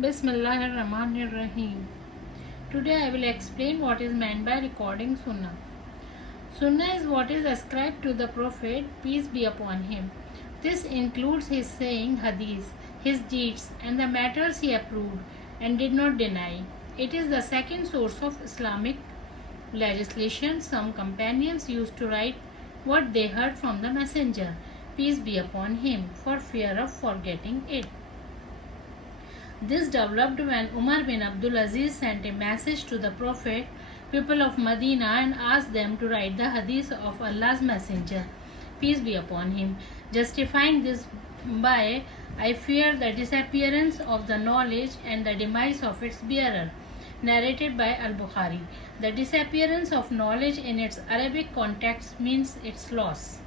Bismillahirrahmanirrahim. Today I will explain what is meant by recording sunnah. Sunnah is what is ascribed to the Prophet, peace be upon him. This includes his saying hadith, his deeds, and the matters he approved and did not deny. It is the second source of Islamic legislation. Some companions used to write what they heard from the Messenger, peace be upon him, for fear of forgetting it. This developed when Umar bin Abdul Aziz sent a message to the Prophet, people of Medina, and asked them to write the hadith of Allah's Messenger, peace be upon him, justifying this by, I fear the disappearance of the knowledge and the demise of its bearer. Narrated by Al-Bukhari. The disappearance of knowledge in its Arabic context means its loss.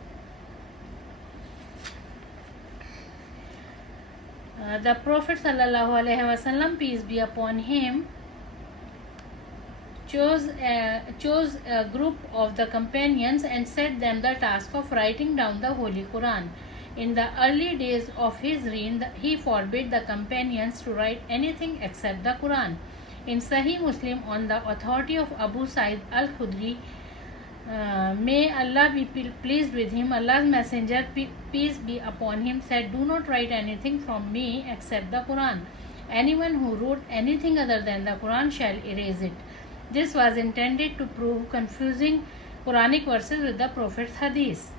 The Prophet ﷺ, peace be upon him, chose a group of the companions and set them the task of writing down the Holy Quran. In the early days of his reign, he forbade the companions to write anything except the Quran. In Sahih Muslim, on the authority of Abu Sa'id al-Khudri, may Allah be pleased with him, Allah's Messenger, peace be upon him, said, do not write anything from me except the Quran. Anyone who wrote anything other than the Quran shall erase it. This was intended to prove confusing Quranic verses with the Prophet's hadith.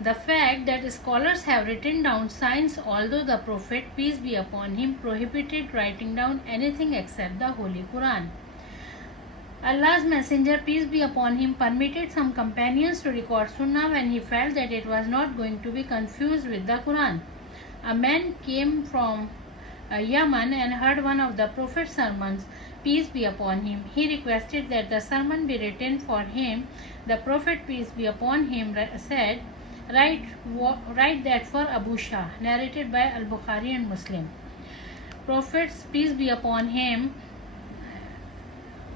The fact that scholars have written down signs, although the Prophet, peace be upon him, prohibited writing down anything except the Holy Quran. Allah's Messenger, peace be upon him, permitted some companions to record sunnah when he felt that it was not going to be confused with the Quran. A man came from Yemen and heard one of the Prophet's sermons, peace be upon him. He requested that the sermon be written for him. The Prophet, peace be upon him, said, write that for Abu Shah, narrated by Al-Bukhari and Muslim. Prophets, peace be upon him,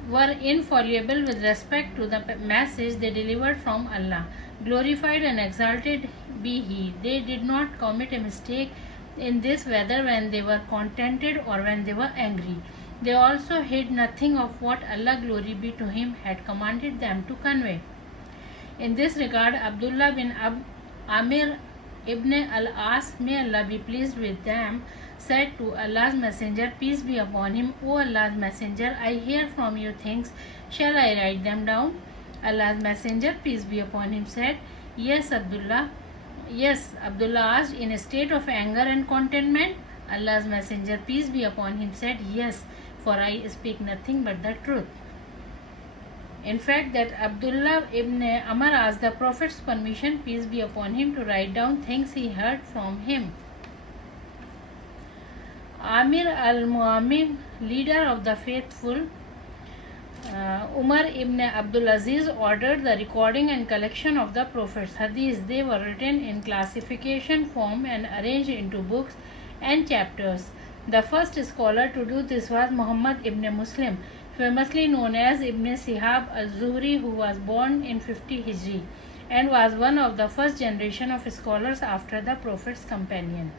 were infallible with respect to the message they delivered from Allah. Glorified and exalted be He. They did not commit a mistake in this, whether when they were contented or when they were angry. They also hid nothing of what Allah, glory be to Him, had commanded them to convey. In this regard, Abdullah bin Amir ibn al-As, may Allah be pleased with them, said to Allah's Messenger, peace be upon him, O Allah's Messenger, I hear from you things, shall I write them down? Allah's Messenger, peace be upon him, said, yes, Abdullah. Yes, Abdullah asked in a state of anger and contentment. Allah's Messenger, peace be upon him, said, yes, for I speak nothing but the truth. In fact, that Abdullah ibn Amr asked the Prophet's permission, peace be upon him, to write down things he heard from him. Amir al-Mu'ammim, leader of the faithful, Umar ibn Abdul Aziz, ordered the recording and collection of the Prophet's hadiths. They were written in classification form and arranged into books and chapters. The first scholar to do this was Muhammad ibn Muslim, famously known as Ibn Shihab al-Zuhri, who was born in 50 Hijri and was one of the first generation of scholars after the Prophet's companion.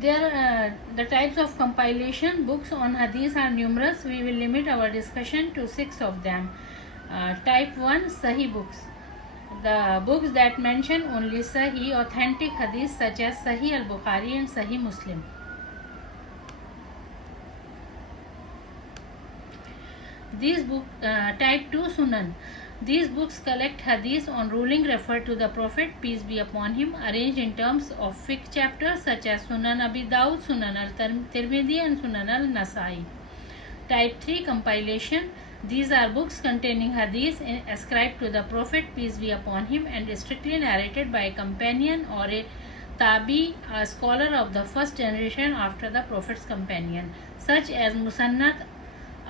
The types of compilation books on hadith are numerous. We will limit our discussion to 6 of them. Type 1, Sahih books. The books that mention only Sahih, authentic hadith, such as Sahih al-Bukhari and Sahih Muslim. Type 2, Sunan. These books collect hadiths on ruling referred to the Prophet, peace be upon him, arranged in terms of fiqh chapters such as Sunan Abi Dawud, Sunan al-Tirmidhi and Sunan al-Nasai. Type 3, compilation. These are books containing hadiths ascribed to the Prophet, peace be upon him, and strictly narrated by a companion or a tabi, a scholar of the first generation after the Prophet's companion, such as Musannat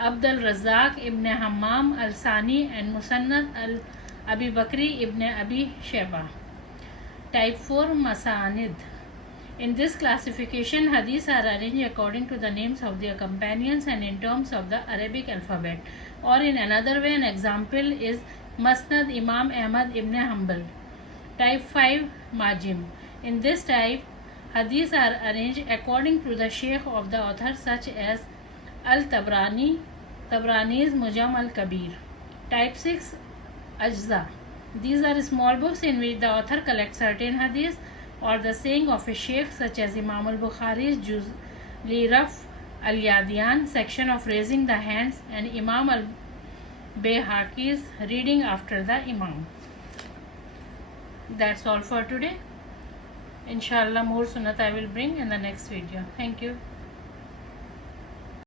Abdul Razzaq ibn Hammam al-Sani and Musannad al-Abi Bakri ibn Abi Shayba. Type 4, Masanid. In this classification, hadiths are arranged according to the names of their companions and in terms of the Arabic alphabet. Or in another way, an example is Musnad Imam Ahmad ibn Hanbal. Type 5, Majim. In this type, hadiths are arranged according to the sheikh of the author, such as Al-Tabrani, Tabrani's Mujam al-Kabir. Type 6, Ajza. These are small books in which the author collects certain hadiths or the saying of a sheikh, such as Imam al-Bukhari's Juz li Raf al-Yadiyan section of raising the hands and Imam al-Bayhaqi's reading after the Imam. That's all for today. Inshallah, more sunnat I will bring in the next video. Thank you.